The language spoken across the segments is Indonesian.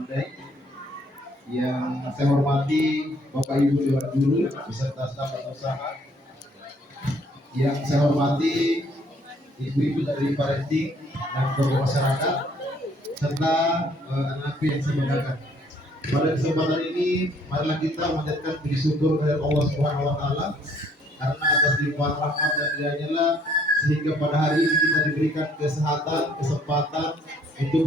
Mandai. Yang saya hormati Bapak Ibu Dewan Guru beserta staf dan usaha. Yang saya hormati ibu-ibu dari parenting dan tokoh masyarakat serta anak-anakku yang saya banggakan. Pada kesempatan ini, marilah kita memanjatkan puji syukur kepada Allah Subhanahu wa taala karena atas limpahan rahmat dan karunia sehingga pada hari ini kita diberikan kesempatan untuk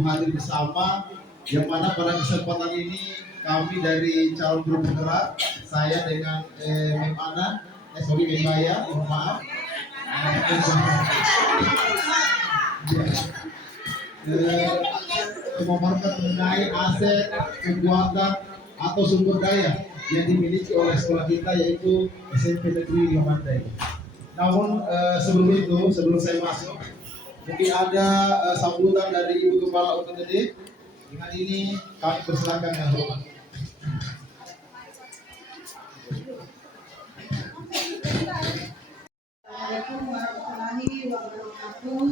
hadir bersama, yang mana pada kesempatan ini kami dari calon guru penggerak, saya dengan Mem Ana, Mem Maya, mohon maaf, memaparkan mengenai aset, kekuatan atau sumber daya yang dimiliki oleh sekolah kita, yaitu SMP Negeri 5 Mandai. Namun sebelum saya masuk, mungkin ada sambutan dari Ibu Kepala UPTD. Dengan ini kami persilakan yang hormat. Assalamualaikum warahmatullahi wabarakatuh.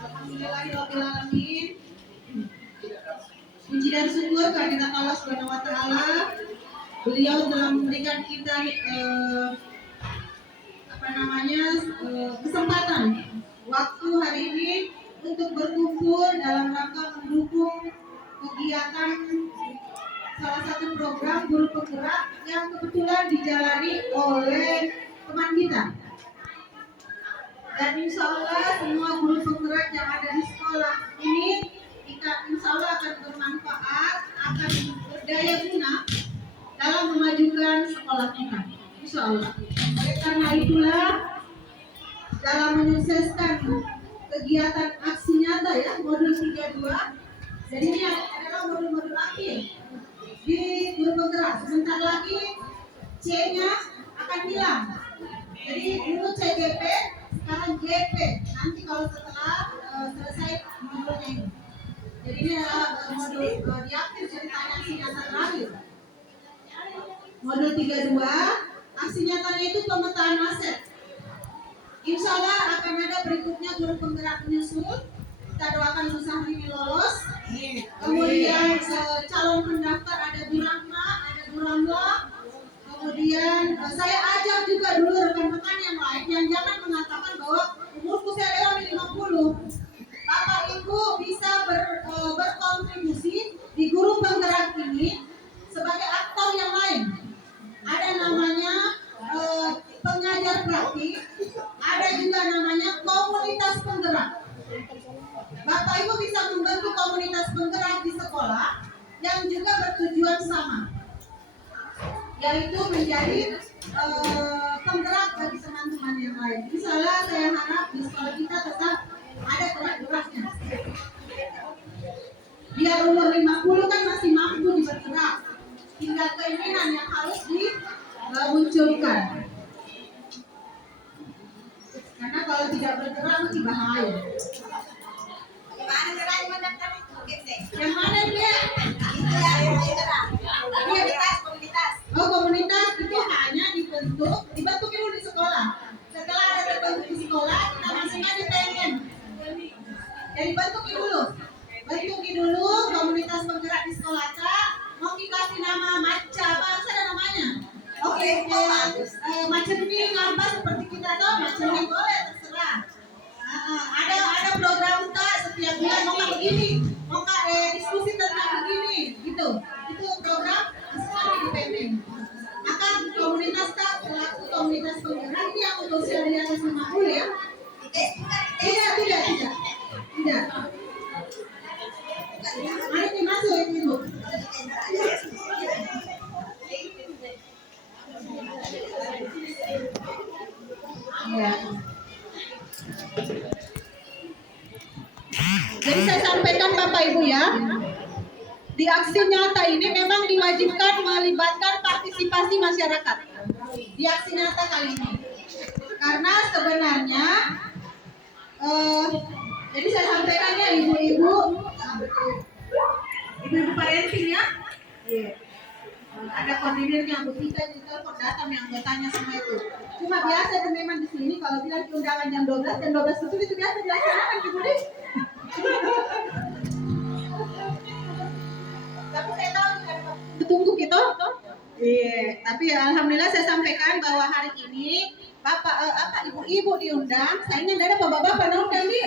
Alhamdulillahirobbilalamin. Puji dan syukur kehadirat Allah Subhanahu wa taala. Beliau telah memberikan kita kesempatan waktu hari ini untuk berkumpul dalam rangka mendukung kegiatan salah satu program guru penggerak yang kebetulan dijalani oleh teman kita. Dan insya Allah semua guru penggerak yang ada di sekolah ini insya Allah akan bermanfaat, akan berdaya guna dalam memajukan sekolah kita. Insya Allah. Oleh karena itulah, dalam menyukseskan kegiatan aksi nyata ya modul 32, jadi ini adalah modul-modul akhir di guru penggerak. Sebentar lagi C-nya akan hilang. Jadi dulu CGP, sekarang GP. Nanti kalau setelah selesai modulnya ini. Jadi ini adalah modul di akhir ceritanya aksi nyata terakhir. Modul 32, aksi nyatanya itu pemetaan aset. Insya Allah akan ada berikutnya guru penggerak menyusul. Kita doakan usaha ini lolos. Kemudian calon pendaftar ada Bu Rahma, ada Bu Ramla. Kemudian saya ajak juga dulu rekan-rekan yang lain yang jangan mengatakan bahwa umurku saya lewat 50. Bapak Ibu bisa berkontribusi di guru penggerak ini sebagai aktor yang lain. Ada namanya pengajar praktik, ada juga namanya komunitas penggerak. Bapak Ibu bisa membentuk komunitas penggerak di sekolah yang juga bertujuan sama, yaitu menjadi penggerak bagi teman-teman yang lain. Misalnya saya harap di sekolah kita tetap ada gerak-geraknya. Biar umur 50 kan masih mampu bergerak. Tinggal keinginan yang harus dimunculkan. Karena kalau tidak bergerak masih bahaya. Yang mana dia? Oh, komunitas itu hanya dibentuk dulu di sekolah. Setelah ada terbentuk di sekolah, kita masing-masing pengen. Jadi bentuki dulu komunitas penggerak di sekolah Kak. Mau dikasih nama Maca, apa ada namanya? Oke, macam ini ngapa seperti kita tahu, macam ini boleh terserah. Ada program Kak setiap bulan mau nggak begini, mau nggak diskusi tentang begini, gitu. Itu program sekali di PMN. Maka komunitas Kak selaku komunitas penggerak ini yang usia di atas 50 ya? Tidak. Mari dimasuk Ibu. Ya. Jadi saya sampaikan Bapak Ibu ya, di aksi nyata ini memang diwajibkan melibatkan partisipasi masyarakat di aksi nyata kali ini. Karena sebenarnya jadi saya sampaikan ya ibu-ibu parenting ya, Iya. Ada koordinirnya, Bu Tita di telepon datang yang bertanya semua itu. Cuma biasa memang di sini kalau bilang undangan jam 12 dan 12 itu biasa dilaksanakan Ibu Di. Tapi saya tahu kan tunggu gitu. Iya, tapi alhamdulillah saya sampaikan bahwa hari ini Bapak ibu-ibu diundang. Sayangnya tidak ada bapak-bapak diundang di.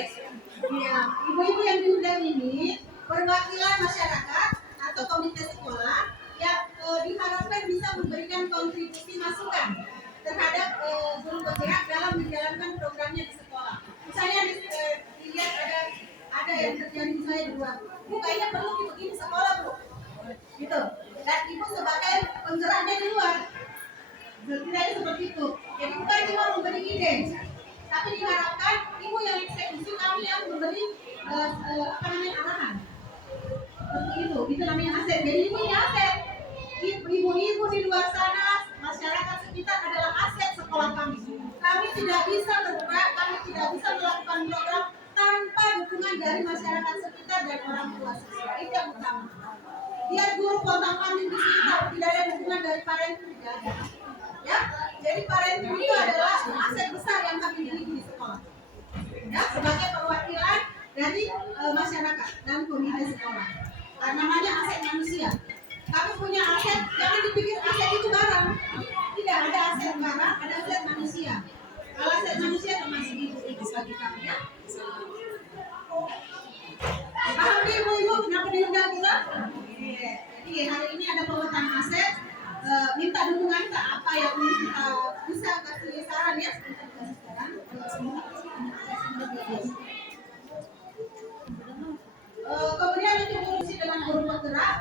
Iya, ibu-ibu yang diundang ini perwakilan masyarakat atau komite sekolah yang diharapkan bisa memberikan kontribusi masukan terhadap guru penggerak dalam menjalankan programnya di sekolah. Misalnya dilihat ada yang terjadi misalnya di luar, Bu kayaknya perlu begini sekolah Bu, gitu. Dan ibu sebagai penggeraknya di luar, setidaknya seperti itu. Jadi bukan cuma memberi ide, tapi diharapkan ibu yang eksekusi, kami yang memberi arahan. Seperti itu namanya aset. Jadi ibu ini aset. Ibu-ibu di luar sana, masyarakat sekitar adalah aset sekolah kami. Kami tidak bisa bergerak, kami tidak bisa melakukan program tanpa dukungan dari masyarakat sekitar dan orang tua siswa. Itu yang utama. Biar guru pontang-panting di sekitar tidak ada dukungan dari parenting tidak ada. Ya, jadi parenting itu adalah aset besar yang kami miliki di sekolah. Ya, sebagai perwakilan dari masyarakat dan komite sekolah. Namanya aset manusia. Kami punya aset, jangan dipikir aset itu barang. Tidak ada aset barang, ada aset manusia. Kalau aset manusia termasuk ibu-ibu bagi kami ya. Paham nih ibu-ibu kenapa diundang kita? Jadi hari ini ada pemetaan aset, minta dukungan ke apa yang kita bisa kasih saran ya. Kemudian untuk fungsi dengan guru penggerak,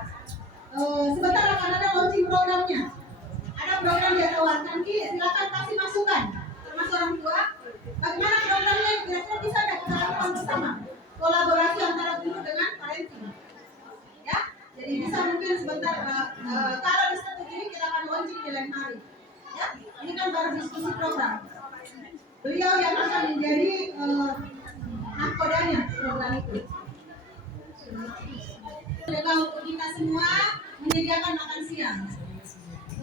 sebentar akan ada launching programnya. Ada program yang tawarkan, silakan kasih masukan, termasuk orang tua. Bagaimana programnya kira-kira bisa kita lakukan bersama? Kolaborasi antara guru dengan parenting. Ya, jadi bisa mungkin sebentar kalau disetujui kita akan launching di lain hari. Ya, ini kan baru diskusi program. Beliau yang akan menjadi nahkodanya program itu. Legal untuk kita semua menyediakan makan siang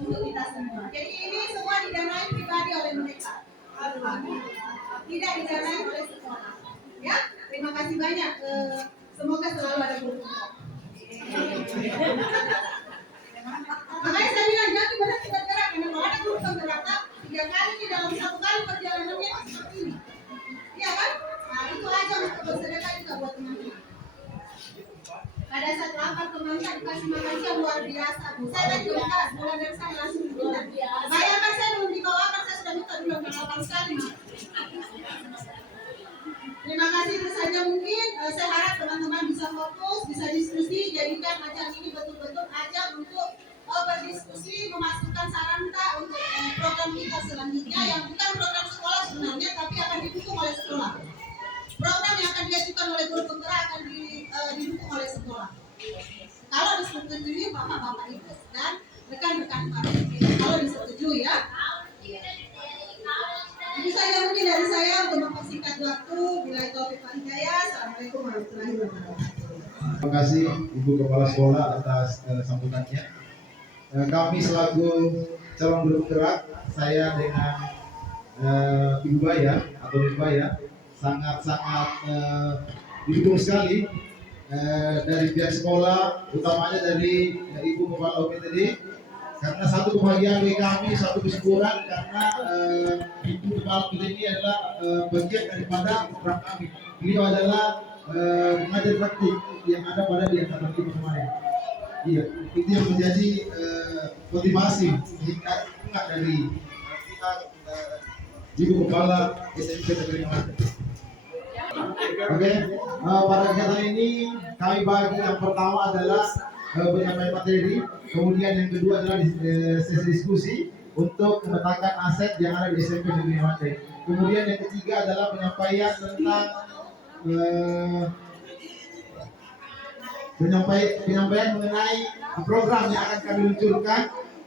untuk kita semua. Jadi ini semua didanai pribadi oleh mereka, tidak didanai oleh sekolah. Ya, terima kasih banyak. Semoga selalu ada guru. Makanya saya bilang jangan benar kita gerak. Kalau ada guru penggerak 3 kali di dalam 1 kali perjalanannya seperti ini. Iya kan? Nah, itu aja untuk bersedekah juga buat teman-teman. Pada saat rapat pemerintah dikasih makan siang luar biasa Bu. Saya tadi udah bulan dari saya langsung minta. Bayangkan saya belum dibawakan, saya sudah minta dulu makan sekali. Terima kasih, itu saja mungkin. Saya harap teman-teman bisa fokus, bisa diskusi, jadikan macam ini betul-betul ajang untuk berdiskusi, memasukkan saran untuk program kita selanjutnya yang bukan program sekolah sebenarnya, tapi akan didukung oleh sekolah. Program yang akan diajukan oleh guru penggerak akan didukung oleh sekolah. Kalau disetujui bapak-bapak ibu dan rekan-rekan parenting, kalau disetujui ya. Itu saja mungkin dari saya untuk mempersingkat waktu. Bila Taufik Hidayah, assalamualaikum warahmatullahi wabarakatuh. Terima kasih Ibu Kepala Sekolah atas sambutannya. Kami selaku calon guru penggerak, saya dengan Ibu Baya atau Ibu Baya sangat-sangat didukung sekali dari pihak sekolah, utamanya dari Ibu Kepala OPTD, karena satu kebahagiaan bagi kami, satu kesyukuran karena Ibu Kepala OPTD ini adalah bagian daripada program kami. Beliau adalah pengajar praktik yang ada pada di angkatan kita kemarin. Iya, itu yang menjadi motivasi sehingga enggak dari pihak Ibu Kepala SMP Negeri Melati. Oke, pada kegiatan ini kami bagi yang pertama adalah penyampaian materi, kemudian yang kedua adalah sesi diskusi untuk memetakan aset yang ada di SMP Negeri Melati. Kemudian yang ketiga adalah penyampaian tentang penyampaian mengenai program yang akan kami luncurkan.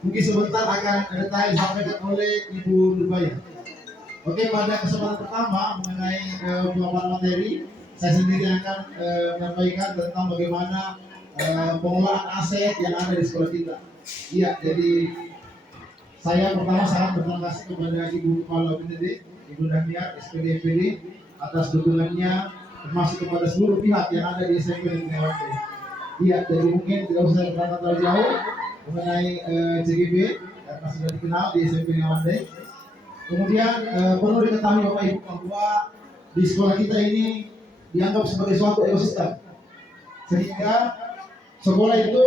Mungkin sebentar akan detail disampaikan oleh Ibu Nurbaya. Oke, pada kesempatan pertama mengenai pemaparan materi, saya sendiri akan menyampaikan tentang bagaimana pengelolaan aset yang ada di sekolah kita. Iya, jadi saya pertama sangat berterima kasih kepada Ibu Kepala BPD, Ibu Daniar, SPD MPD atas dukungannya, termasuk kepada seluruh pihak yang ada di SMP Negeri Wande. Iya, jadi mungkin tidak usah saya berangkat terlalu jauh mengenai CGB karena sudah dikenal di SMP Negeri Wande. Kemudian perlu diketahui Bapak Ibu bahwa di sekolah kita ini dianggap sebagai suatu ekosistem, sehingga sekolah itu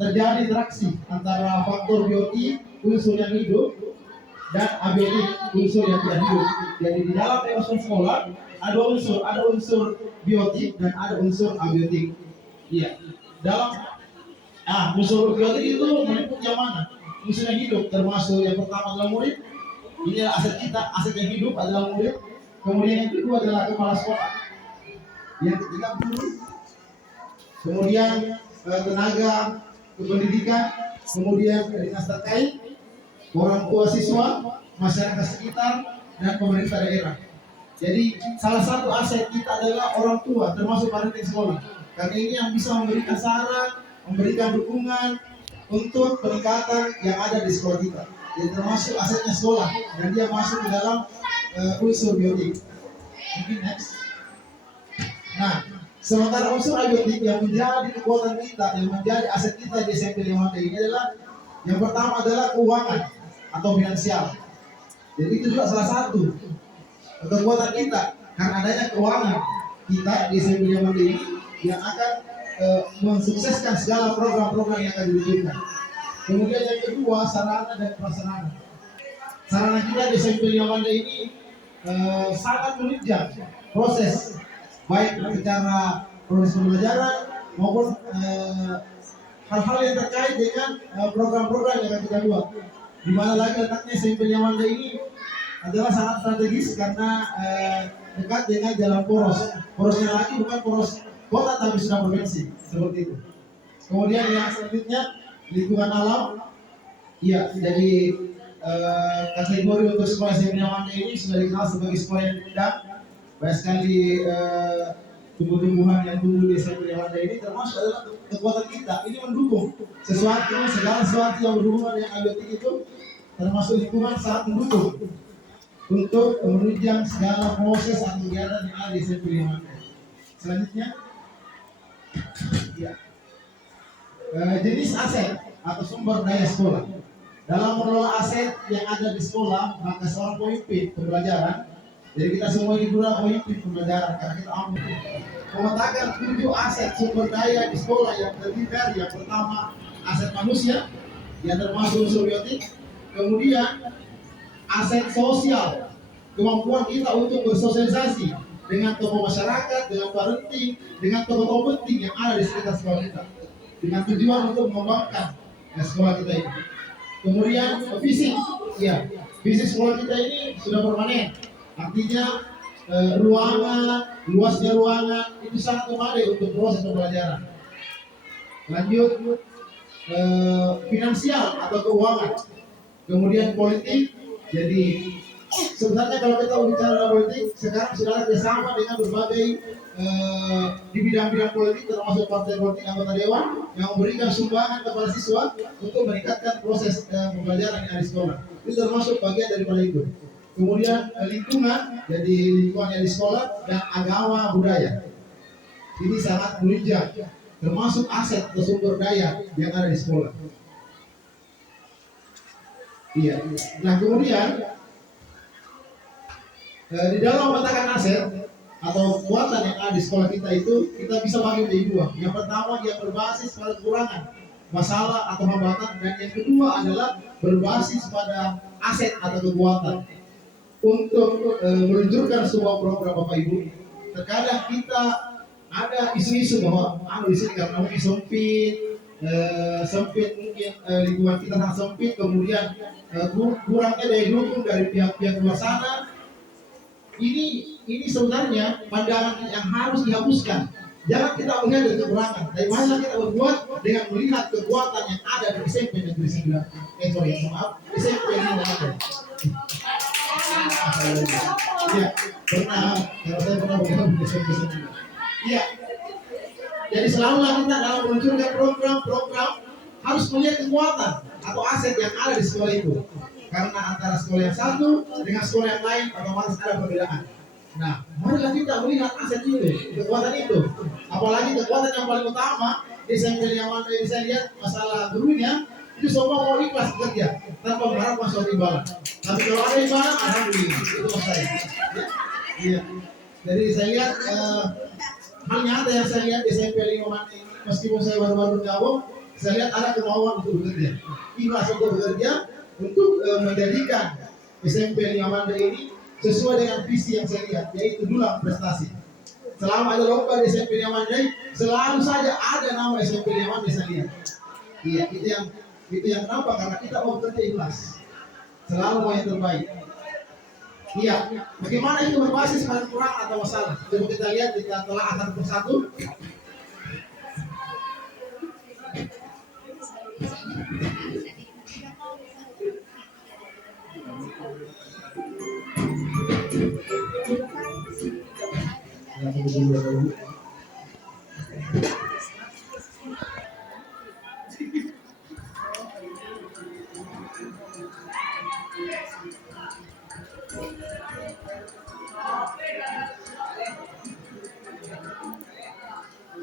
terjadi interaksi antara faktor biotik, unsur yang hidup, dan abiotik, unsur yang tidak hidup. Jadi di dalam ekosistem sekolah ada unsur biotik dan ada unsur abiotik. Iya. Dalam unsur biotik itu meliputi yang mana? Unsur yang hidup termasuk yang pertama adalah murid. Ini adalah aset kita, aset yang hidup adalah murid. Kemudian yang kedua adalah kepala sekolah. Yang ketiga guru. Kemudian tenaga kependidikan, kemudian dinas terkait, orang tua siswa, masyarakat sekitar, dan pemerintah daerah. Jadi salah satu aset kita adalah orang tua, termasuk parenting sekolah. Karena ini yang bisa memberikan saran, memberikan dukungan untuk peningkatan yang ada di sekolah kita. Jadi termasuk asetnya sekolah, dan dia masuk ke dalam unsur biotik. Mungkin next. Nah, sementara unsur abiotik yang menjadi kekuatan kita, yang menjadi aset kita di SMP Wande ini adalah yang pertama adalah keuangan atau finansial. Jadi itu juga salah satu kekuatan kita karena adanya keuangan kita di SMP Wande ini yang akan mensukseskan segala program-program yang akan diwujudkan. Kemudian yang kedua, sarana dan prasarana. Sarana kita di SMP Wande ini sangat menunjang proses baik secara proses pembelajaran maupun hal-hal yang terkait dengan program-program yang akan kita buat. Di mana lagi letaknya SMP Wande ini adalah sangat strategis karena dekat dengan jalan poros. Porosnya lagi bukan poros kota tapi sudah provinsi, seperti itu. Kemudian yang selanjutnya lingkungan alam. Iya, jadi kategori untuk sekolah SMP Wande ini sudah dikenal sebagai sekolah yang indah. Banyak sekali tumbuh-tumbuhan yang tumbuh di SMP Wande ini, termasuk adalah kekuatan kita. Ini mendukung segala sesuatu yang berhubungan dengan abiotik itu, termasuk lingkungan sangat mendukung untuk menunjang segala proses atau kegiatan yang ada di SMP Wande. Selanjutnya, ya. Jenis aset atau sumber daya sekolah. Dalam mengelola aset yang ada di sekolah, maka seorang pemimpin pembelajaran, jadi kita semua ini pula pemimpin pembelajaran karena kita memetakan 7 aset sumber daya di sekolah yang terdiri dari yang pertama aset manusia yang termasuk unsur biotik, kemudian aset sosial, kemampuan kita untuk bersosialisasi dengan tokoh masyarakat, dengan parenting, dengan tokoh-tokoh penting yang ada di sekitar sekolah kita, dengan tujuan untuk mengembangkan sekolah kita ini. Kemudian fisik, ya, fisik sekolah kita ini sudah permanen, artinya luasnya ruangan itu sangat memadai untuk proses pembelajaran. Lanjut, finansial atau keuangan, kemudian politik. Jadi sebenarnya kalau kita bicara politik, sekarang sudah ada bersama dengan berbagai di bidang-bidang politik, termasuk partai politik anggota dewan yang memberikan sumbangan kepada siswa untuk meningkatkan proses pembelajaran yang ada di sekolah. Itu termasuk bagian daripada itu. Kemudian lingkungan, jadi lingkungan yang di sekolah, dan agama budaya. Ini sangat menunjang, termasuk aset atau sumber daya yang ada di sekolah. Iya. Nah kemudian di dalam memetakan aset atau kekuatan yang ada di sekolah kita itu, kita bisa bagi menjadi 2. Yang pertama dia berbasis pada kekurangan, masalah atau hambatan, dan yang kedua adalah berbasis pada aset atau kekuatan. Untuk meluncurkan sebuah program Bapak Ibu, terkadang kita ada isu-isu bahwa di sini karena mungkin sempit mungkin lingkungan kita sangat sempit, kemudian kurangnya daya dukung dari pihak-pihak luar sana. Ini sebenarnya pandangan yang harus dihapuskan. Jangan kita melihat dari kekurangan, tapi masa kita berbuat dengan melihat kekuatan yang ada di SMP Negeri 9. SMP yang ada. Ya, kalau saya pernah bergabung di SMP. Iya. Jadi selalulah kita dalam meluncurkan program-program harus melihat kekuatan atau aset yang ada di sekolah itu. Karena antara sekolah yang satu dengan sekolah yang lain otomatis ada perbedaan. Nah, marilah kita melihat aset itu, kekuatan itu. Apalagi kekuatan yang paling utama di SMP yang mana ini saya lihat masalah gurunya itu semua mau ikhlas bekerja tanpa berharap masuk imbalan. Tapi kalau ada imbalan, alhamdulillah itu saya. Ya, iya. Jadi saya lihat hal nyata yang saya lihat di SMP 5 Mandi, meskipun saya baru-baru gabung, saya lihat ada kemauan untuk bekerja, ikhlas untuk bekerja, untuk menjadikan SMP 5 Mandi ini sesuai dengan visi yang saya lihat, yaitu dulang prestasi. Selama ada lomba di SMP 5 Mandi, selalu saja ada nama SMP 5 Mandi saya lihat. Iya, itu yang kenapa? Karena kita mau bekerja ikhlas, selalu mau yang terbaik. Iya, bagaimana itu berbasis pada kurang atau masalah? Coba kita lihat, kita telah satu persatu.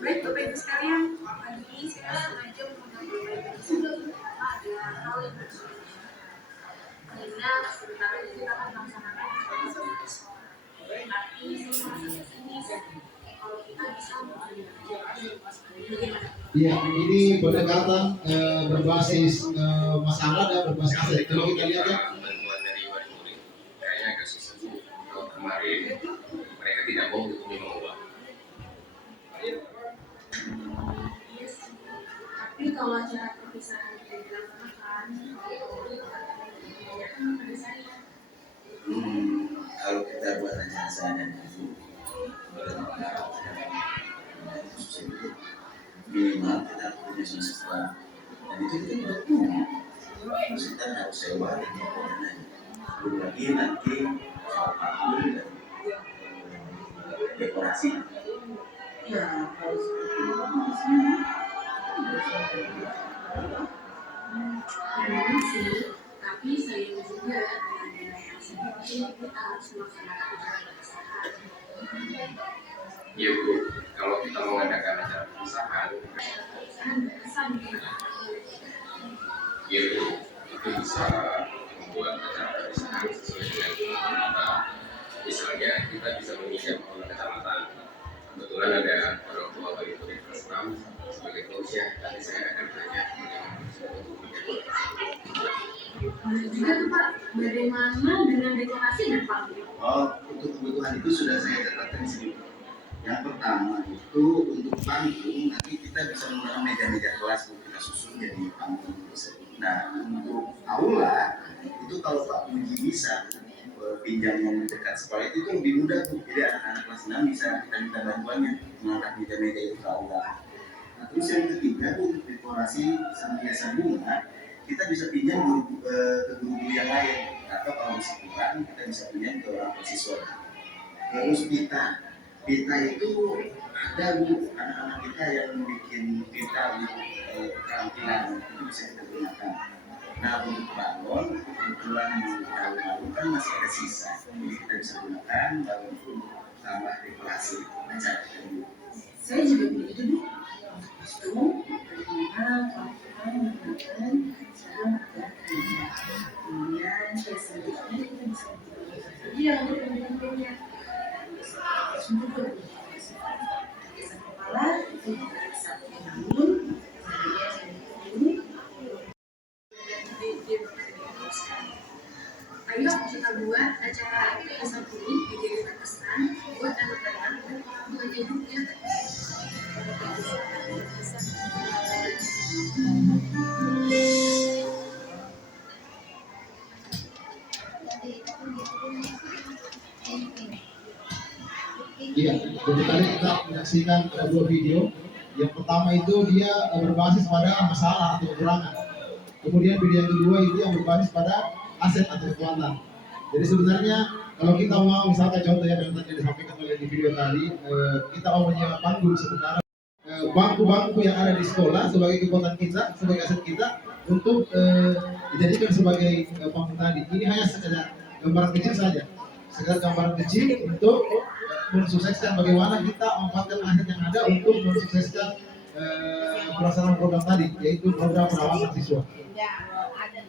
Baik, Bapak Ibu sekalian, pagi ini saya sengaja mengundang Bapak Ibu ada hal yang bersama. Karena sebentar lagi kita akan melaksanakan sekolah. Tapi saya merasa ini kalau kita bisa bagaimana? Iya, ini pendekatan berbasis masalah dan berbasis aset. Kalau kita lihat ya, bantuan dari wali murid kayaknya agak susah. Kalau kemarin mereka tidak mau untuk meminta uang. Yes. Tapi kalau acara perpisahan tidak dilaksanakan, pada saya. Kalau kita buat acara sana itu minimal kita punya siswa dan itu kita tidak punya, kita harus sewa dan lain-lain. Belum lagi nanti soal panggung dan dekorasi. Ya harus Memang sih, tapi sayang juga dengan dana yang sedikit kita harus melaksanakan acara perpisahan. Ya Bu, kalau kita mengadakan acara perpisahan, ya Bu, itu bisa membuat acara perpisahan sesuai dengan kemampuan kita. Misalnya kita bisa meminjam oleh kecamatan. Kebetulan ada orang tua bagi murid kelas 6 sebagai coachnya, nanti saya akan tanya bagaimana untuk meminjam. Boleh juga tuh Pak, bagaimana dengan dekorasi dan panggung? Oh, untuk kebutuhan itu sudah saya catatkan di sini. Yang pertama itu untuk panggung nanti kita bisa menggunakan meja-meja kelas untuk kita susun jadi panggung tersebut. Nah, untuk aula itu kalau Pak Puji bisa pinjam yang dekat sekolah itu lebih mudah tuh. Jadi anak-anak kelas 6 bisa kita minta bantuannya mengangkat meja-meja itu ke aula. Nah, terus yang ketiga tuh untuk dekorasi sama hiasan bunga kita bisa pinjam ke guru-guru yang lain, atau kalau masih kurang kita bisa pinjam ke orang tua siswa. Terus pita itu ada Bu, anak-anak kita yang bikin pita untuk keterampilan itu bisa kita gunakan. Nah untuk balon kebetulan di tahun-tahun kan masih ada sisa, jadi kita bisa gunakan balon itu tambah dekorasi acara itu. Saya juga begitu Bu. Itu bagaimana kalau kita menggunakan cara kemudian selanjutnya kita bisa dia untuk menggunakannya. Untuk kepala itu bisa bangun, ayo kita buat acara pesan ini menjadi berkesan buat anak-anak dan orang tua juga. iya. Jadi tadi kita menyaksikan dua video. Yang pertama itu dia berbasis pada masalah atau kekurangan. Kemudian video yang kedua itu yang berbasis pada aset atau kekuatan. Jadi sebenarnya kalau kita mau misalkan contohnya yang tadi disampaikan oleh di video tadi, kita mau menyewa panggung sementara bangku-bangku yang ada di sekolah sebagai kekuatan kita, sebagai aset kita untuk dijadikan sebagai bangku tadi. Ini hanya sekedar gambaran kecil saja, sekedar gambaran kecil untuk mensukseskan bagaimana kita memanfaatkan aset yang ada untuk mensukseskan pelaksanaan program tadi, yaitu program penerapan siswa.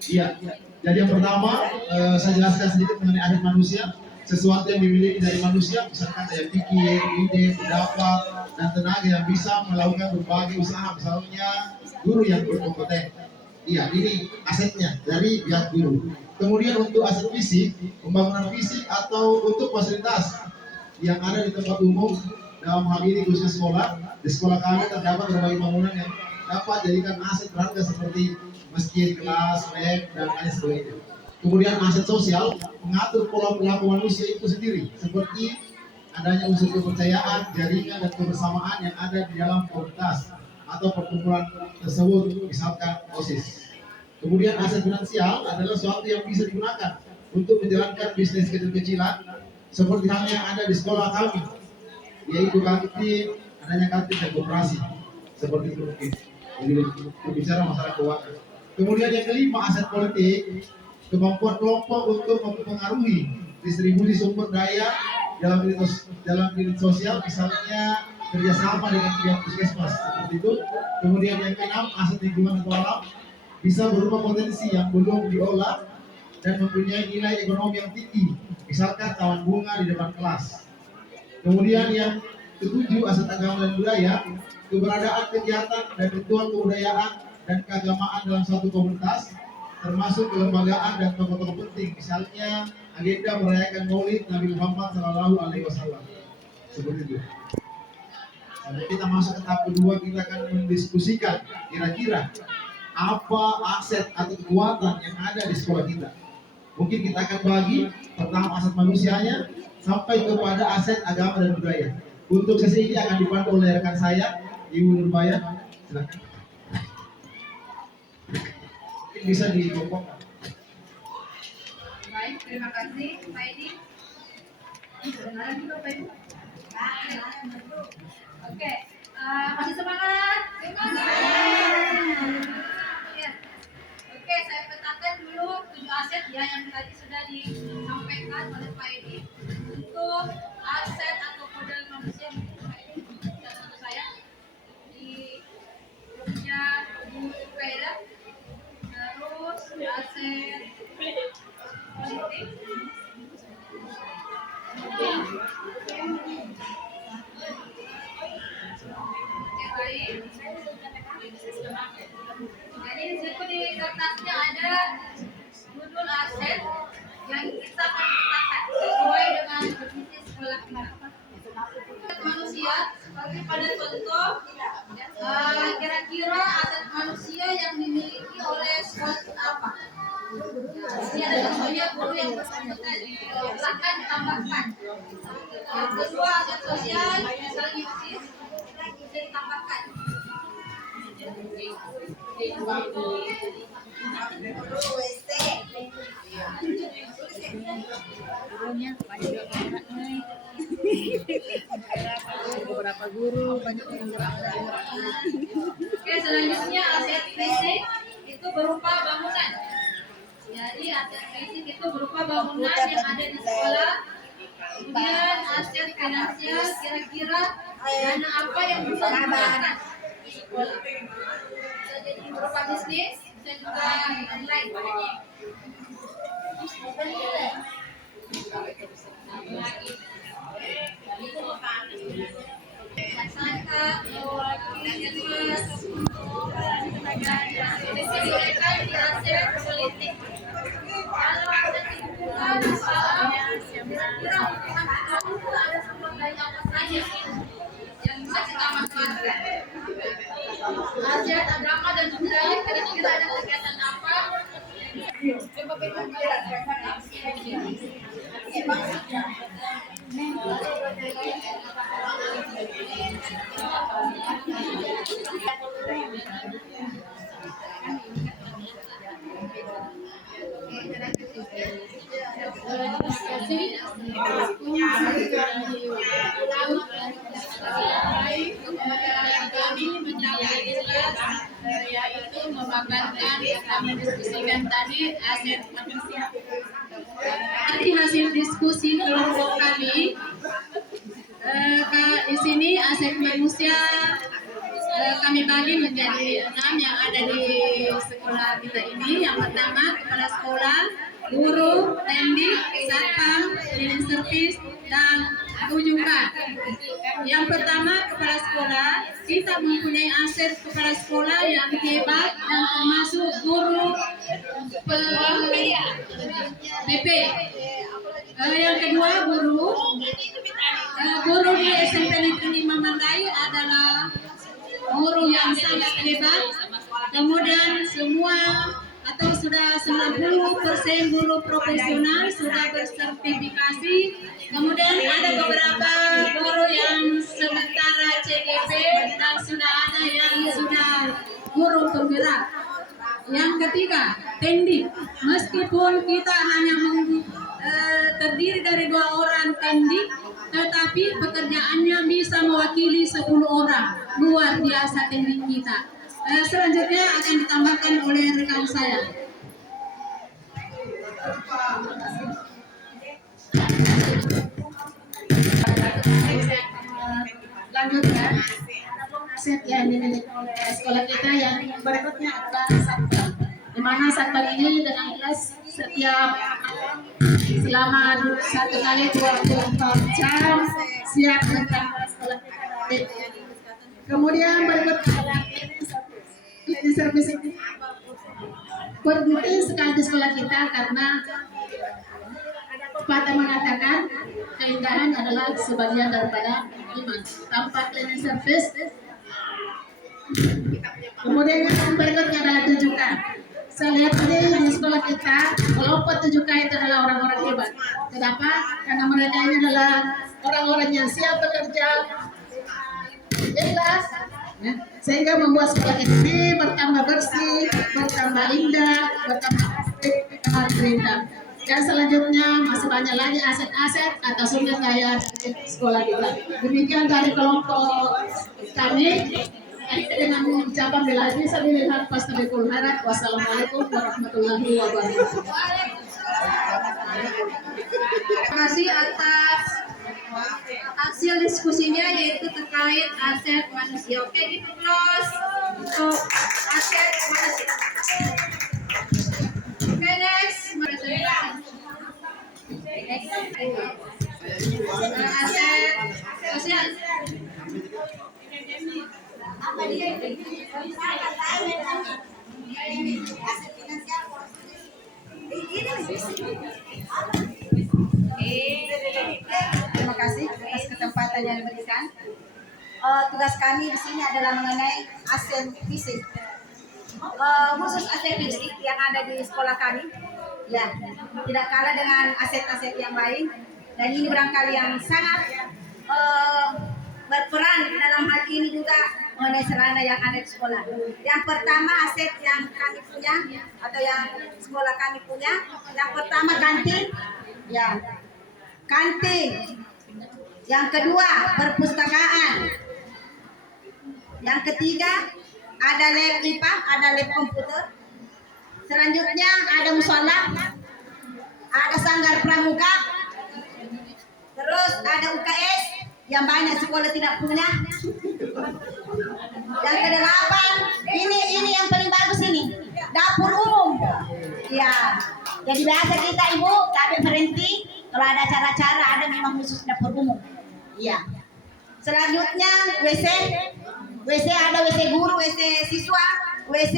Iya, jadi yang pertama saya jelaskan sedikit mengenai aset manusia, sesuatu yang dimiliki dari manusia, misalkan daya pikir, ide, pendapat, dan tenaga yang bisa melakukan berbagai usaha, misalnya guru yang berkompeten. Iya, ini asetnya dari pihak guru. Kemudian untuk aset fisik, pembangunan fisik atau untuk fasilitas yang ada di tempat umum, dalam hal ini khususnya sekolah. Di sekolah kami terdapat berbagai bangunan yang dapat jadikan aset berharga seperti masjid, kelas, lab, dan lain sebagainya. Kemudian aset sosial mengatur pola perilaku manusia itu sendiri, seperti adanya unsur kepercayaan, jaringan, dan kebersamaan yang ada di dalam komunitas atau perkumpulan tersebut, misalkan OSIS. Kemudian aset finansial adalah sesuatu yang bisa digunakan untuk menjalankan bisnis kecil-kecilan seperti halnya yang ada di sekolah kami, yaitu kantin, adanya kantin dan koperasi, seperti itu mungkin. Jadi berbicara masalah keuangan. Kemudian yang kelima, aset politik, kemampuan kelompok untuk mempengaruhi distribusi sumber daya dalam unit sosial, misalnya kerjasama dengan pihak puskesmas, seperti itu. Kemudian yang keenam, aset lingkungan atau alam, bisa berupa potensi yang belum diolah dan mempunyai nilai ekonomi yang tinggi, misalkan taman bunga di depan kelas. Kemudian yang ketujuh, aset agama dan budaya, keberadaan kegiatan dan ritual kebudayaan dan keagamaan dalam suatu komunitas, termasuk kelembagaan dan tokoh-tokoh penting, misalnya agenda merayakan Maulid Nabi Muhammad Sallallahu Alaihi Wasallam. Seperti itu. Sampai kita masuk ke tahap kedua, kita akan mendiskusikan kira-kira apa aset atau kekuatan yang ada di sekolah kita. Mungkin kita akan bagi pertama aset manusianya sampai kepada aset agama dan budaya. Untuk sesi ini akan dipandu oleh rekan saya, Ibu Nurbaya. Silakan. Mungkin bisa dikompokkan. Baik, terima kasih Pak Edi. Kedengaran juga Pak Edi? Oke, masih semangat? Ya. Oke, saya petakan dulu 7 aset ya yang tadi sudah disampaikan oleh Pak Edi. Untuk aset atau modal manusia, Pak Edi bisa bantu saya di grupnya Bu Kaira. Terus aset politik. Oke, baik. Jadi di situ di kertasnya ada judul aset yang kita akan petakan sesuai dengan definisi sekolah kita. Manusia, seperti pada contoh, kira-kira aset manusia yang dimiliki oleh sekolah kita apa? Ini ada contohnya guru yang bersangkutan, silakan ditambahkan. Yang kedua, aset sosial, misalnya OSIS, bisa ditambahkan. Beberapa guru banyak yang Oke, selanjutnya aset fisik itu berupa bangunan. Jadi aset fisik itu berupa bangunan yang ada di sekolah. Kemudian aset finansial, kira-kira dana apa yang bisa digunakan di sekolah. Bisa jadi berupa bisnis, bisa juga online. Laksanakan disesuaikan di aset politik. Kalau aset lingkungan, kira-kira ada sumber daya apa saja yang bisa kita manfaatkan. Aset agama dan budaya, kira-kira ada kegiatan apa? Coba kita kami mendengarkan dan mendiskusikan tadi aset manusia. Dari hasil diskusi kelompok kami, di sini aset manusia kami bagi menjadi 6 yang ada di sekolah kita ini. Yang pertama kepala sekolah, guru, pendik, satpam, cleaning service, dan rujukan. Yang pertama kepala sekolah, kita mempunyai aset kepala sekolah yang hebat dan termasuk guru PP. Yang kedua guru di SMP Negeri 5 Mandai adalah guru yang sangat hebat. Kemudian semua atau sudah 90% guru profesional sudah bersertifikasi. Kemudian ada beberapa guru yang sementara CGP dan sudah ada yang sudah guru penggerak. Yang ketiga, pendik. Meskipun kita hanya terdiri dari 2 orang pendik, tetapi pekerjaannya bisa mewakili 10 orang. Luar biasa pendik kita. Selanjutnya akan ditambahkan oleh rekan saya. Lanjutkan aset yang dimiliki oleh sekolah kita yang berikutnya adalah satpam. Di mana satpam ini dengan jelas setiap selama 1 kali 24 jam siap datang ke sekolah kita. Kemudian berikutnya adalah cleaning service ini penting sekali di sekolah kita karena pepatah mengatakan keindahan adalah sebagian daripada iman. Tanpa cleaning service. Kemudian yang berikutnya adalah tujukan. Saya lihat ini di sekolah kita kelompok tujukan itu adalah orang-orang hebat. Kenapa? Karena mereka ini adalah orang-orang yang siap bekerja ikhlas, ya, sehingga membuat sekolah kita ini bertambah bersih, bertambah indah, bertambah asik, bertambah terindah. Dan selanjutnya masih banyak lagi aset-aset atau sumber daya sekolah kita. Demikian dari kelompok kami. Dengan mengucapkan bila bisa dilihat pastabikul harap. Wassalamualaikum warahmatullahi wabarakatuh. Terima kasih atas hasil diskusinya yaitu terkait aset manusia. Oke, diplus untuk aset manusia. Oke, next. Aset sosial. Apa dia? Terima kasih atas kesempatan yang diberikan. Tugas kami di sini adalah mengenai aset fisik. Khusus aset fisik yang ada di sekolah kami, ya tidak kalah dengan aset-aset yang lain. Dan ini barangkali yang sangat berperan dalam hal ini juga mengenai sarana yang ada di sekolah. Yang pertama aset yang kami punya atau yang sekolah kami punya, yang pertama kantin, ya kantin. Yang kedua perpustakaan. Yang ketiga ada lab IPA, ada lab komputer. Selanjutnya ada musola, ada sanggar pramuka, terus ada UKS yang banyak sekolah tidak punya. Yang kedelapan, ini yang paling bagus ini, dapur umum. Ya, jadi biasa kita ibu kami berhenti kalau ada acara-acara ada memang khusus dapur umum. Iya. Selanjutnya WC ada WC guru, WC siswa, WC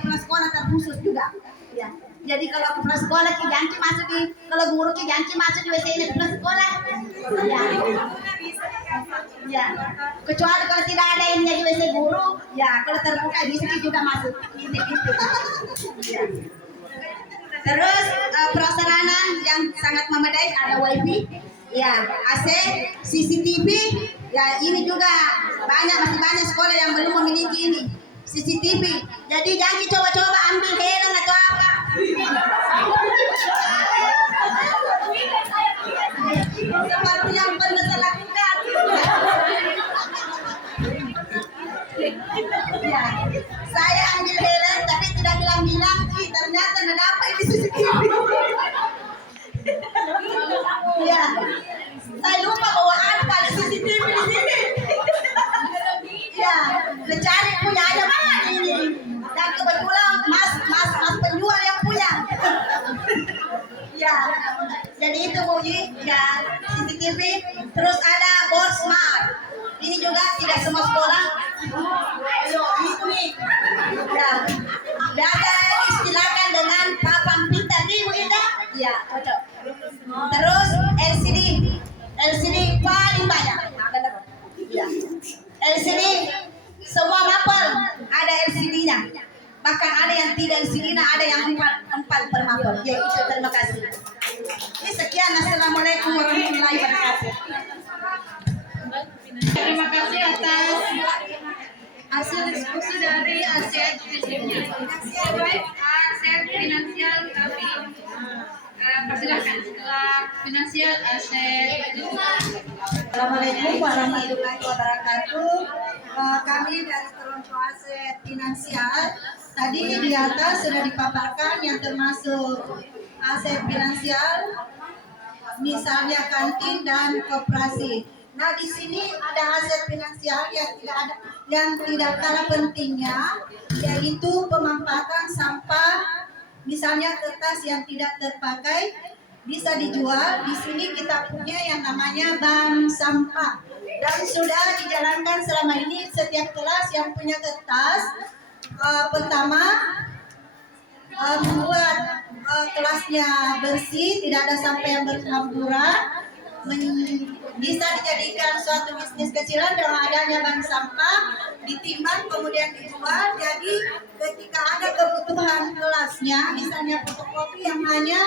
kepala sekolah terkhusus juga. Ya. Jadi kalau kepala sekolah ki janji masuk di, kalau guru ki janji masuk di WC ini kepala sekolah. Ya. Ya. Kecuali kalau tidak ada yang jadi WC guru, ya kalau terbuka bisa juga masuk. Ya. Terus prasarana yang sangat memadai ada wifi, ya AC, CCTV, ya ini juga masih banyak sekolah yang belum memiliki ini CCTV. Jadi jangan coba-coba ambil helm atau apa. Seperti yang pernah saya lakukan. Ya, saya ambil helm tapi tidak ternyata nggak dapat ini CCTV. Ya, saya lupa bahwa ada CCTV di sini. Ya, mencari punya ada mana ini. Dan kebetulan mas penjual yang punya. Ya, jadi itu Bu Yi, ya CCTV. Terus ada board smart. Ini juga tidak semua sekolah. Itu nih. Ya, ada istilahkan dengan papan pita nih Bu Ida. Ya, cocok. Terus LCD paling banyak. Ya. LCD semua mapel ada LCD-nya. Bahkan ada yang tidak LCD-nya, ada yang 4 per mapel. Ya, itu terima kasih. Ini sekian. Assalamualaikum warahmatullahi wabarakatuh. Terima kasih atas hasil diskusi dari aset finansial kami persilahkan setelah finansial aset. Assalamualaikum warahmatullahi wabarakatuh. Kami dari kelompok aset finansial tadi di atas sudah dipaparkan yang termasuk aset finansial, misalnya kantin dan koperasi. Nah, di sini ada aset finansial yang tidak kalah pentingnya, yaitu pemanfaatan sampah, misalnya kertas yang tidak terpakai bisa dijual. Di sini kita punya yang namanya bank sampah dan sudah dijalankan selama ini. Setiap kelas yang punya kertas, pertama membuat kelasnya bersih, tidak ada sampah yang berhamburan, bisa dijadikan suatu bisnis kecilan dengan adanya bank sampah, ditimbang kemudian dijual. Jadi ketika ada kebutuhan kelasnya, misalnya fotokopi yang hanya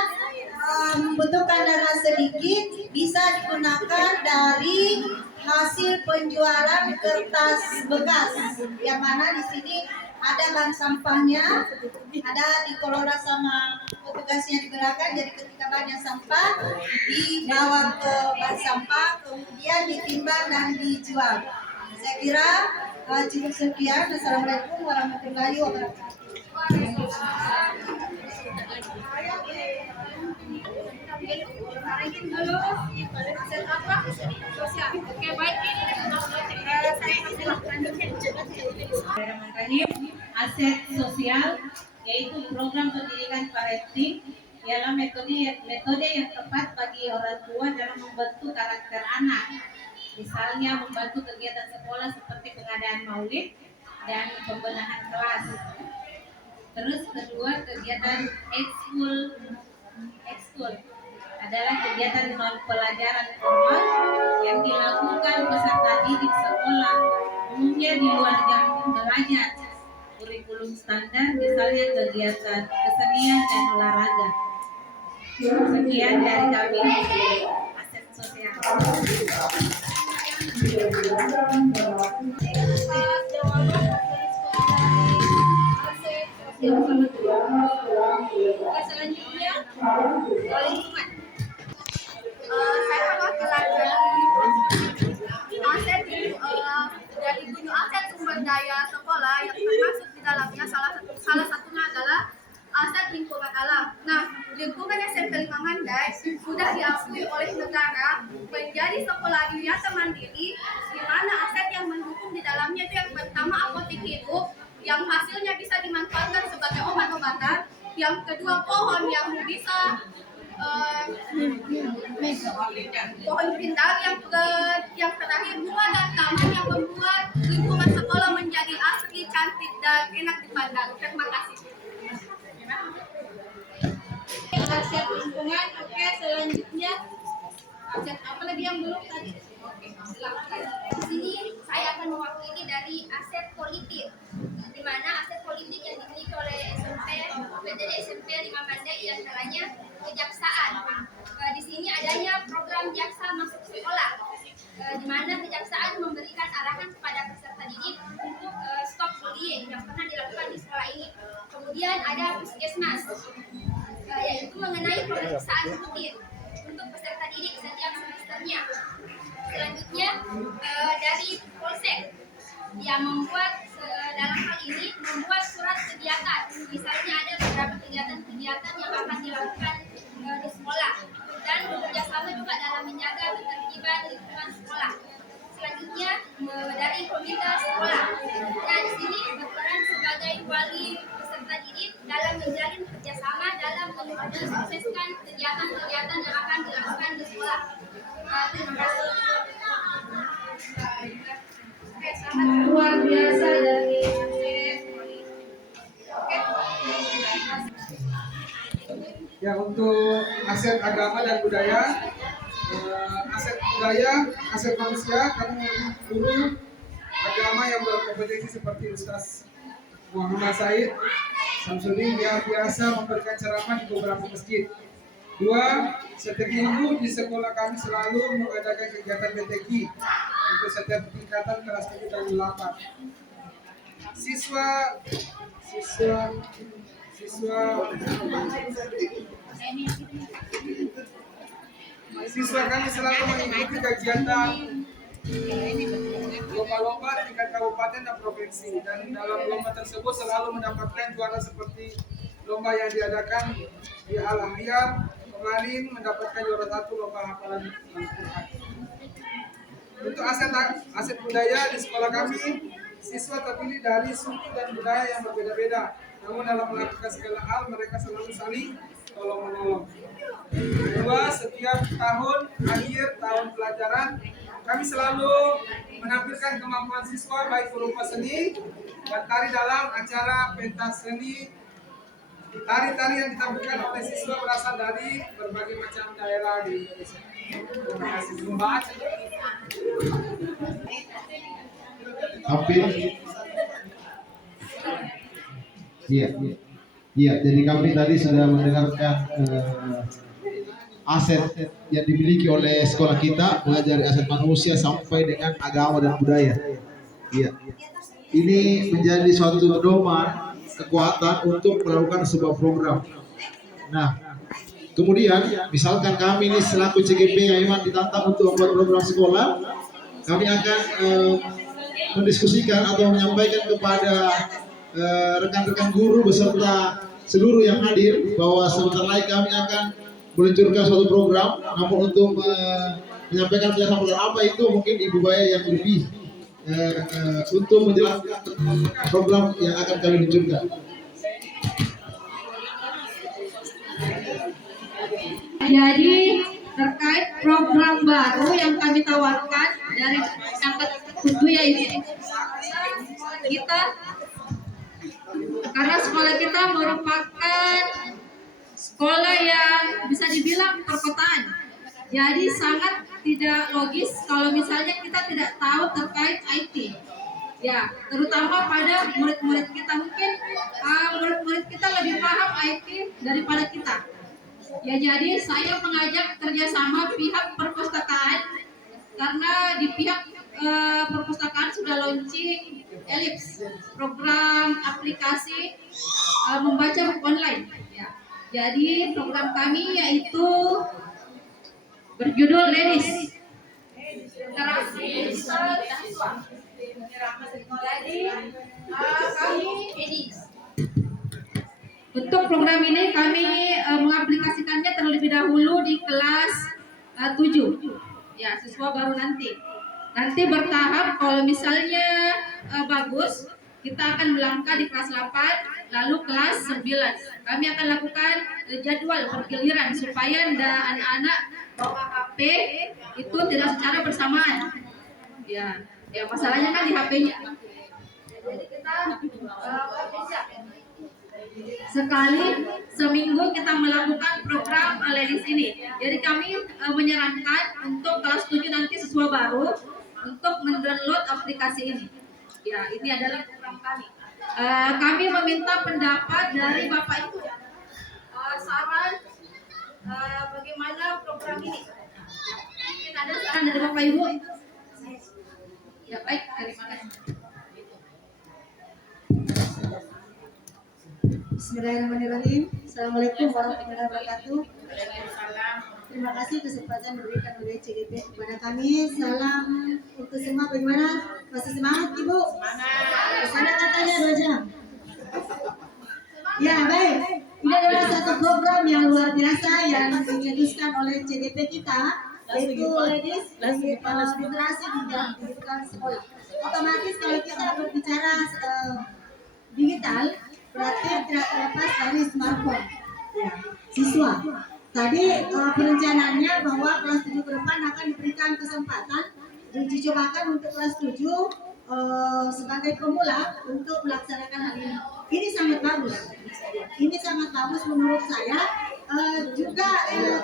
membutuhkan dana sedikit, bisa digunakan dari hasil penjualan kertas bekas, yang mana di sini ada bank sampahnya, ada dikelola sama petugasnya digerakkan. Jadi ketika banyak sampah dibawa ke bank sampah, kemudian ditimbang dan dijual. Saya kira cukup sekian. Assalamualaikum warahmatullahi wabarakatuh. Oke, baik. Bismillahirrahmanirrahim. Aset sosial yaitu program pendidikan parenting ialah metode yang tepat bagi orang tua dalam membentuk karakter anak. Misalnya membantu kegiatan sekolah seperti pengadaan maulid dan pembenahan kelas. Terus kedua, kegiatan ekskul adalah kegiatan non pelajaran formal yang dilakukan peserta didik sekolah, umumnya di luar jam belajar kurikulum standar, misalnya kegiatan kesenian dan olahraga. Sekian dari kami, aset sosial. Selanjutnya, lingkungan. Saya perwakilan aset dari tujuh aset sumber daya sekolah yang termasuk di dalamnya salah satunya adalah aset lingkungan alam. Nah, lingkungan SMP 5 Mandai sudah diakui oleh negara menjadi sekolah diniata mandiri, di mana aset yang mendukung di dalamnya itu yang pertama apotek hidup yang hasilnya bisa dimanfaatkan sebagai obat-obatan, yang kedua pohon yang bisa pohon pintar, yang terakhir bunga dan taman yang membuat lingkungan sekolah menjadi asri, cantik dan enak dipandang. Terima kasih. Aset lingkungan. Oke, selanjutnya aset apa lagi yang belum tadi? Oke, silakan. Di sini saya akan mewakili dari aset politik, di mana aset politik yang dimiliki oleh SMP 5 Mandai diantaranya kejaksaan. Di sini adanya program jaksa masuk sekolah, di mana kejaksaan memberikan arahan kepada peserta didik untuk stop bullying yang pernah dilakukan di sekolah ini. Kemudian ada puskesmas, yaitu mengenai pemeriksaan rutin untuk peserta didik setiap semesternya. Selanjutnya dari Polsek yang membuat dalam hal ini membuat surat kegiatan, misalnya ada beberapa kegiatan menjalin kerjasama dalam mensukseskan kegiatan-kegiatan yang akan dilakukan di sekolah. Terima kasih. Luar biasa dari Ya, untuk aset agama dan budaya, aset budaya, aset manusia, kami guru agama yang berkompetensi seperti Ustaz Muhammad Said Samsudin yang biasa memberikan ceramah di beberapa masjid. Dua, setiap minggu di sekolah kami selalu mengadakan kegiatan BTQ untuk setiap tingkatan kelas 7 dan 8. Siswa kami selalu mengikuti kegiatan lomba-lomba tingkat kabupaten dan provinsi, dan dalam lomba tersebut selalu mendapatkan juara seperti lomba yang diadakan di Al-Ahyar kemarin, mendapatkan juara 1 lomba hafalan Al-Quran. Untuk aset budaya di sekolah kami, siswa terdiri dari suku dan budaya yang berbeda-beda. Namun dalam melakukan segala hal mereka selalu saling tolong-menolong. Kedua, setiap tahun akhir tahun pelajaran kami selalu menampilkan kemampuan siswa baik berupa seni dan tari dalam acara pentas seni. Tari-tari yang ditampilkan oleh siswa berasal dari berbagai macam daerah di Indonesia. Terima kasih. Iya, jadi kami tadi sudah mendengarkan aset yang dimiliki oleh sekolah kita, mulai dari aset manusia sampai dengan agama dan budaya. Iya, ini menjadi suatu pedoman kekuatan untuk melakukan sebuah program. Nah, kemudian misalkan kami ini selaku CGP yang memang ditantang untuk membuat program sekolah, kami akan mendiskusikan atau menyampaikan kepada rekan-rekan guru beserta seluruh yang hadir bahwa sebentar lagi kami akan meluncurkan suatu program. Namun untuk menyampaikan penjelasan apa itu mungkin Ibu Baya yang lebih untuk menjelaskan program yang akan kami luncurkan. Jadi terkait program baru yang kami tawarkan dari angkat 7 yaitu kita, karena sekolah kita merupakan sekolah yang bisa dibilang perkotaan, jadi sangat tidak logis kalau misalnya kita tidak tahu terkait IT. Ya, terutama pada murid-murid kita, mungkin murid-murid kita lebih paham IT daripada kita. Ya, jadi saya mengajak kerjasama pihak perpustakaan, karena di pihak perpustakaan sudah launching Ellipse, program aplikasi membaca buku online. Ya, jadi program kami yaitu berjudul Ladies. Jadi kami untuk program ini kami mengaplikasikannya terlebih dahulu di kelas 7. Ya, siswa baru nanti bertahap. Kalau misalnya bagus, kita akan melangkah di kelas 8 lalu kelas 9. Kami akan lakukan jadwal pergiliran supaya anak-anak bawa HP itu tidak secara bersamaan. Ya masalahnya kan di HP-nya. Jadi kita sekali seminggu kita melakukan program Ladies ini. Jadi kami menyarankan untuk kelas 7 nanti siswa baru untuk mendownload aplikasi ini. Ya, ini adalah program kami. Kami meminta pendapat dari Bapak Ibu, saran bagaimana program ini. Mungkin ada saran dari Bapak Ibu? Ya, baik, terima kasih. Bismillahirrahmanirrahim. Assalamualaikum warahmatullahi wabarakatuh. Terima kasih kesempatan diberikan oleh CGP kepada kami. Salam untuk semua. Bagaimana? Masih semangat Ibu? Semangat. Sana katanya 2 jam. Ya, baik. Ini adalah satu program yang luar biasa yang dicetuskan oleh CGP kita, yaitu Ladies Literasi Digital Sekolah. Otomatis kalau kita berbicara digital, berarti tidak terlepas dari smartphone ya, siswa. Tadi perencanaannya bahwa kelas 7 ke depan akan diberikan kesempatan diuji cobakan untuk kelas 7 sebagai pemula untuk melaksanakan hal ini. Ini sangat bagus. Ini sangat bagus menurut saya. Juga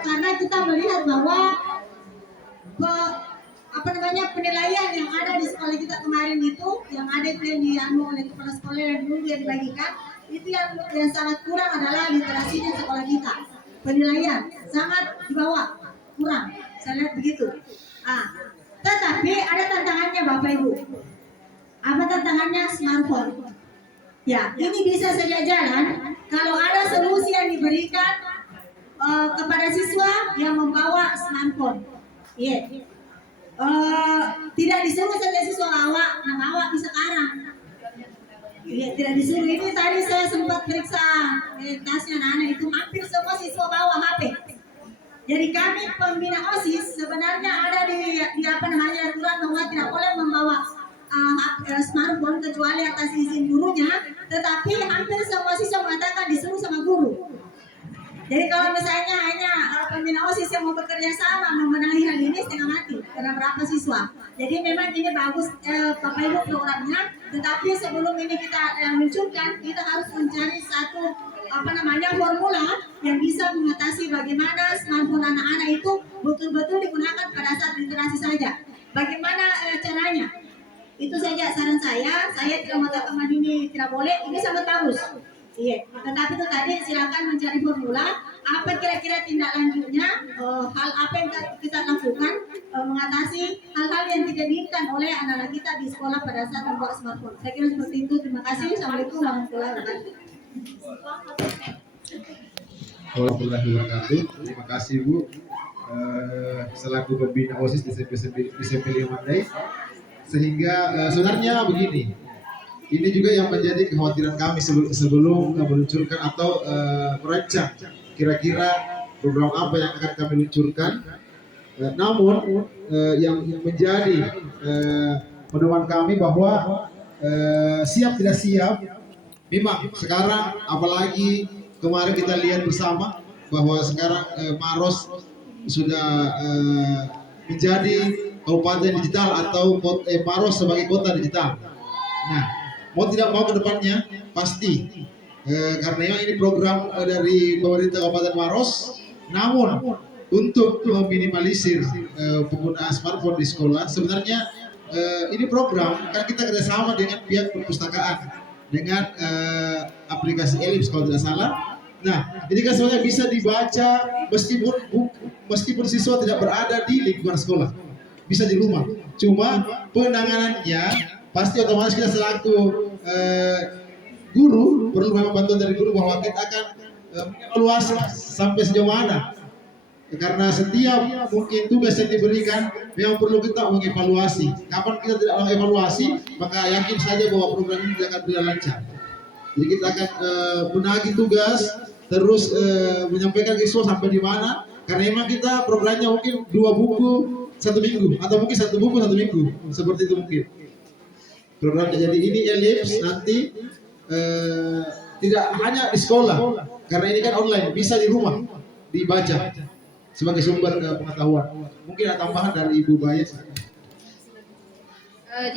karena kita melihat bahwa penilaian yang ada di sekolah kita kemarin itu, yang ada itu yang dianu oleh kepala sekolah dan dulu yang dibagikan, itu yang sangat kurang adalah literasinya sekolah kita. Penilaian sangat di bawah, kurang. Saya lihat begitu. Tetapi ada tantangannya Bapak Ibu. Apa tantangannya? Smartphone. Ya, ini bisa saja jalan kalau ada solusi yang diberikan kepada siswa yang membawa smartphone. Iya. Tidak disuruh saja siswa bawa di sekarang. Ya, tidak disuruh. Ini tadi saya sempat periksa tasnya anak-anak itu hampir semua siswa bawa HP. Jadi kami pembina OSIS sebenarnya ada di aturan bahwa tidak boleh membawa smartphone kecuali atas izin gurunya, tetapi hampir semua siswa mengatakan disuruh sama guru. Jadi kalau misalnya hanya pembina OSIS yang mau bekerja sama membenahi hal ini setengah mati karena berapa siswa. Jadi memang ini bagus Bapak Ibu programnya, tetapi sebelum ini kita luncurkan, kita harus mencari satu formula yang bisa mengatasi bagaimana smartphone anak-anak itu betul-betul digunakan pada saat literasi saja. Bagaimana caranya? Itu saja saran saya. Saya tidak mengatakan ini tidak boleh, ini sangat bagus. Iya, tetapi itu tadi silakan mencari formula apa kira-kira tindak lanjutnya, hal apa yang kita lakukan mengatasi hal-hal yang tidak diinginkan oleh anak-anak kita di sekolah pada saat membawa smartphone. Saya kira seperti itu. Terima kasih. Assalamualaikum warahmatullahi wabarakatuh. Warahmatullahi wabarakatuh. Terima kasih Bu. Selaku pembina OSIS di SMP Mandai. Sehingga sebenarnya begini. Ini juga yang menjadi kekhawatiran kami sebelum meluncurkan atau merancang kira-kira program apa yang akan kami luncurkan. Namun yang menjadi pedoman kami bahwa siap tidak siap, memang sekarang apalagi kemarin kita lihat bersama bahwa sekarang Maros sudah menjadi kabupaten digital atau Maros sebagai kota digital. Nah, mau tidak mau ke depannya pasti karena ini program dari pemerintah Kabupaten Maros. Namun untuk meminimalisir penggunaan smartphone di sekolah, sebenarnya ini program kan kita kerjasama dengan pihak perpustakaan dengan aplikasi Ellipse kalau tidak salah. Nah, ini kan sebenarnya bisa dibaca meskipun siswa tidak berada di lingkungan sekolah, bisa di rumah. Cuma penanganannya pasti otomatis kita selaku guru perlu memang bantuan dari guru bahwa kita akan mengevaluasi sampai sejauh mana, karena setiap mungkin tugas yang diberikan memang perlu kita mengevaluasi. Kapan kita tidak mengevaluasi, maka yakin saja bahwa program ini tidak akan berjalan lancar. Jadi kita akan menagih tugas terus menyampaikan ke siswa sampai di mana, karena memang kita programnya mungkin 2 buku 1 minggu atau mungkin 1 buku 1 minggu, seperti itu mungkin programnya. Jadi ini Ellipse nanti tidak hanya di sekolah, karena ini kan online, bisa di rumah dibaca sebagai sumber pengetahuan. Mungkin ada tambahan dari Ibu Bayes.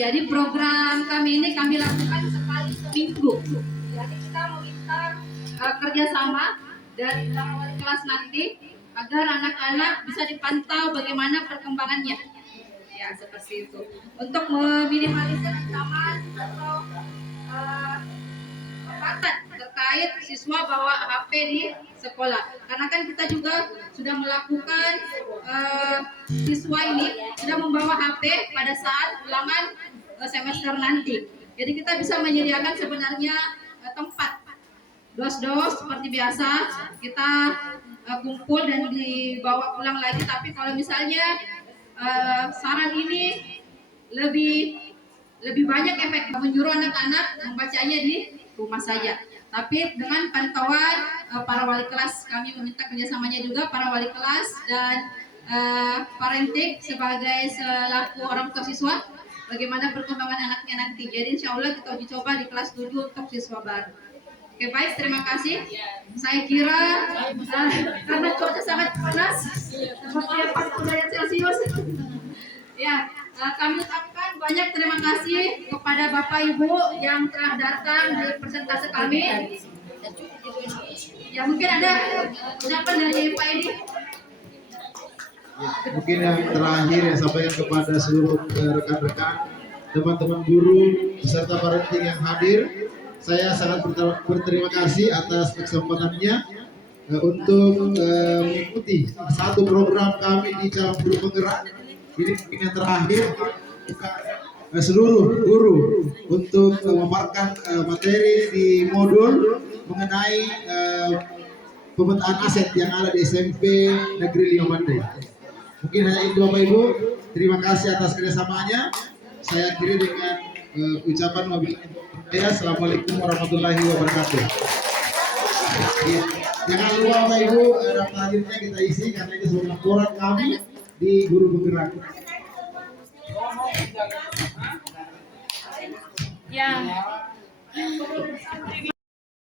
Jadi program kami ini kami lakukan sekali seminggu. Jadi kita meminta kerjasama dari wali kelas nanti agar anak-anak bisa dipantau bagaimana perkembangannya. Ya, seperti itu. Untuk meminimalisir ancaman atau kekuatan terkait siswa bawa HP di sekolah. Karena kan kita juga sudah melakukan siswa ini sudah membawa HP pada saat ulangan semester nanti. Jadi kita bisa menyediakan sebenarnya tempat dos-dos seperti biasa kita kumpul dan dibawa pulang lagi. Tapi kalau misalnya saran ini lebih banyak efek menyuruh anak-anak membacanya di rumah saja. Tapi dengan pantauan para wali kelas, kami meminta kerjasamanya juga para wali kelas dan parenting sebagai selaku orang tua siswa, bagaimana perkembangan anaknya nanti. Jadi insya Allah kita uji coba di kelas 7 untuk siswa baru. Oke, baik, terima kasih. Saya kira karena cuaca sangat panas, seperti 40 derajat Celcius. Ya, kami ucapkan banyak terima kasih kepada Bapak Ibu yang telah datang di presentasi kami. Ya, mungkin ada ucapan dari Pak Edi. Ya, mungkin yang terakhir yang sampaikan kepada seluruh rekan-rekan, teman-teman guru beserta parenting yang hadir, saya sangat berterima kasih atas kesempatannya untuk mengikuti satu program kami di Calon Guru Penggerak. Ini mungkin yang terakhir seluruh guru untuk memaparkan materi di modul mengenai pemetaan aset yang ada di SMP Negeri 5 Mandai. Mungkin hanya itu Bapak Ibu. Terima kasih atas kerjasamanya. Saya akhiri dengan ucapan wabillahi. Assalamualaikum warahmatullahi wabarakatuh. Ya, jangan lupa Bapak Ibu, daftar hadirnya kita isi karena itu sebagai laporan kami di Guru Penggerak. Ya.